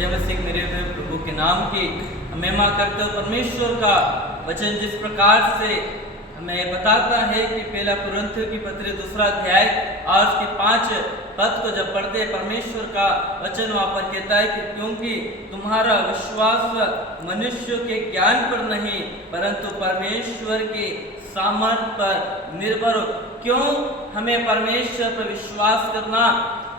जय मसीह मेरे प्रभु के नाम की महिमा करते हो। परमेश्वर का वचन जिस प्रकार से हमें बताता है कि पहला कुरिन्थियों की पत्री 2 अध्याय और उसके 5 पद को जब पढ़ते हैं, परमेश्वर का वचन वहाँ पर कहता है कि क्योंकि तुम्हारा विश्वास मनुष्य के ज्ञान पर नहीं परंतु परमेश्वर के सामर्थ्य पर निर्भर हो। क्यों हमें परमेश्वर पर विश्वास करना,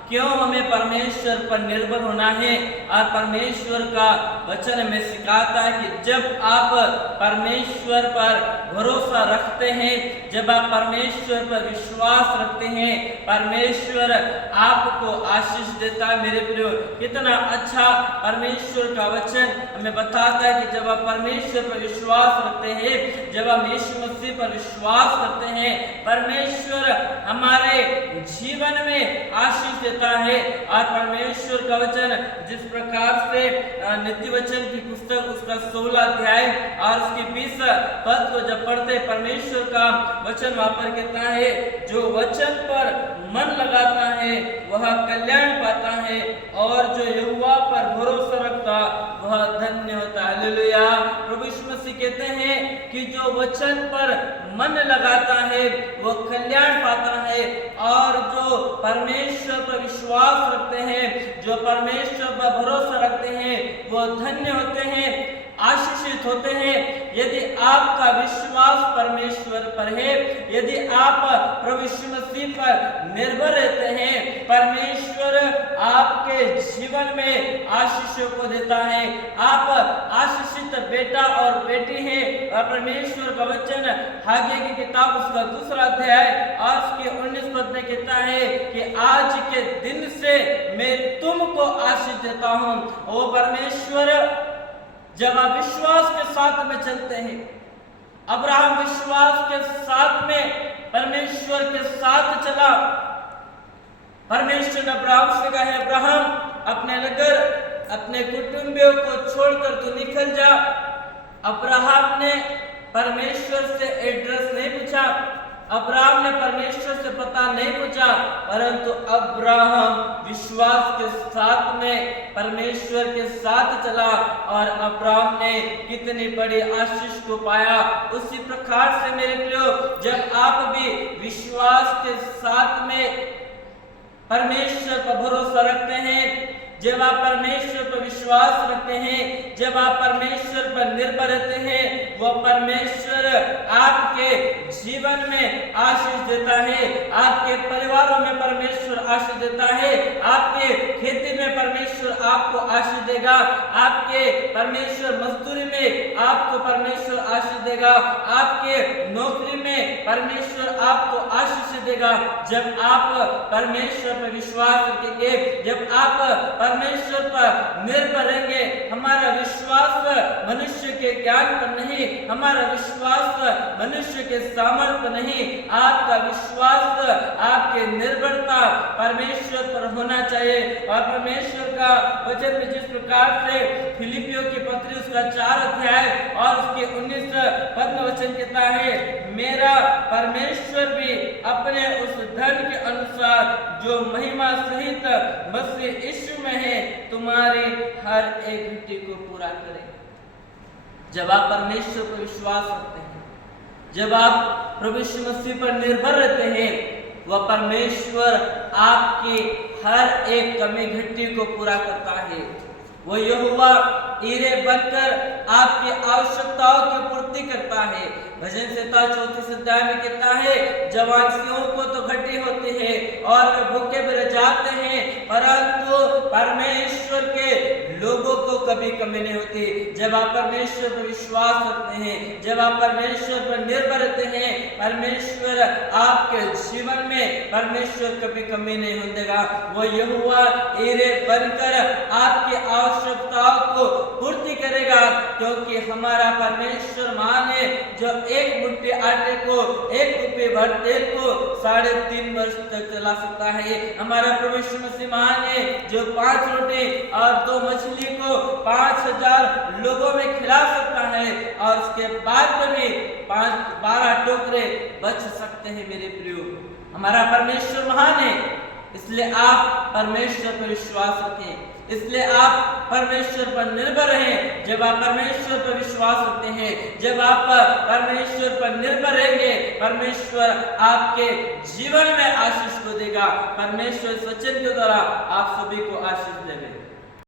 क्यों हमें परमेश्वर पर निर्भर होना है। और परमेश्वर का वचन हमें सिखाता है कि जब आप परमेश्वर पर भरोसा रखते हैं, जब आप परमेश्वर पर विश्वास रखते हैं, परमेश्वर आपको आशीष देता है। मेरे प्रियो, कितना अच्छा परमेश्वर का वचन हमें बताता है कि जब आप परमेश्वर पर विश्वास रखते हैं, जब आप यीशु मसीह पर विश्वास करते हैं, परमेश्वर हमारे जीवन में आशीष देता है। और परमेश्वर का वचन जिस प्रकार से नीति वचन की पुस्तक उसका 16 अध्याय और उसके 20 पद को जब पढ़ते, परमेश्वर का वचन वहां पर कहता है, जो वचन पर मन लगाता है वह कल्याण पाता है और जो यहोवा पर भरोसा रखता वह धन्य होता है। हालेलुया। प्रभु यीशु मसीह कहते हैं कि जो वचन पर मन लगाता है वह कल्याण पाता है और जो परमेश्वर पर विश्वास रखते हैं, जो परमेश्वर पर भरोसा रखते हैं, वो धन्य होते हैं, आशीषित होते हैं। यदि आपका विश्वास परमेश्वर पर है, यदि आप प्रभु यीशु मसीह पर निर्भर रहते हैं, परमेश्वर आपके जीवन में आशीषों को देता है। आप आशीषित बेटा और बेटी हैं। और परमेश्वर का वचन हागे की किताब उसका 2 अध्याय और उसके 19 पद में कहता है कि आज के दिन से मैं तुमको आशीष देता हूं। ओ परमेश्वर, जब आप विश्वास के साथ में चलते हैं, अब्राहम विश्वास के साथ में परमेश्वर के साथ चला। परमेश्वर ने अब्राहम से कहा है, अब्राहम अपने नगर अपने कुटुंबियों को छोड़कर तू निकल जा। अब्राहम ने परमेश्वर से एड्रेस नहीं पूछा, अब्राहम ने परमेश्वर से पता नहीं पूछा, परंतु अब्राहम विश्वास के साथ में परमेश्वर के साथ चला और अब्राहम ने कितनी बड़ी आशीष को पाया। उसी प्रकार से मेरे प्रियो, जब आप भी विश्वास के साथ में परमेश्वर पर भरोसा रखते हैं, जब आप परमेश्वर पर विश्वास रखते हैं, जब आप परमेश्वर पर निर्भर रहते हैं, वो परमेश्वर आपके जीवन में आशीष देता है। आपके परिवारों में परमेश्वर आशीष देता है। आपके खेती में परमेश्वर आपको आशीष देगा। आपके परमेश्वर मजदूरी में आपको परमेश्वर आशीष देगा। आपके नौकरी में परमेश्वर आपको आशीष देगा। जब आप परमेश्वर पर विश्वास रखेंगे, जब आप परमेश्वर पर निर्भर रहेंगे, हमारा विश्वास मनुष्य के ज्ञान पर नहीं, हमारा विश्वास मनुष्य के सामर्थ्य पर नहीं, आपका विश्वास, आपकी निर्भरता परमेश्वर पर होना चाहिए। और परमेश्वर का वचन में जिस प्रकार से फिलिपियों की पत्री उसका 4 अध्याय और उसके 19 पद में वचन कहता है, मेरा परमेश्वर भी अपने उस धन के अनुसार जो महिमा सहित मसीह यीशु में है तुम्हारी हर एक घटी को पूरा करे। जब आप परमेश्वर पर विश्वास रखते हैं, जब आप प्रभु यीशु मसीह पर निर्भर रहते हैं, वह परमेश्वर आपकी हर एक कमी घटी को पूरा करता है। वो यहोवा ईरे बनकर आपकी आवश्यकताओं की पूर्ति करता है। भजन संहिता 34 अध्याय में कहता है, जवान सिंहों को तो घटी होती है और वे भूखे भी रह जाते हैं, परंतु परमेश्वर के लोगों को कभी कमी नहीं होती। जब आप परमेश्वर पर विश्वास रखते हैं, जब आप परमेश्वर पर निर्भर रहते हैं, परमेश्वर आपके जीवन में परमेश्वर कभी कमी नहीं होने देगा। वो यहोवा ईरे बनकर आपकी आवश्यकताओं को पूर्ति करेगा, क्योंकि हमारा परमेश्वर महान है, जो एक मुट्ठी आटे को, एक रुपये भर तेल को 3.5 वर्ष तक चला सकता है। हमारा प्रभु यीशु मसीह महान है, जो 5 रोटी और 2 मछली को 5000 लोगों में खिला सकता है और उसके बाद में भी 12 टोकरे बच सकते हैं। मेरे प्रियो, हमारा परमेश्वर महान है, इसलिए आप परमेश्वर पर विश्वास रखें। इसलिए आप परमेश्वर पर निर्भर रहें। जब आप परमेश्वर पर विश्वास रखते हैं, जब आप परमेश्वर पर निर्भर रहेंगे, परमेश्वर आपके जीवन में आशीष को देगा। परमेश्वर इस वचन के द्वारा आप सभी को आशीष देवे।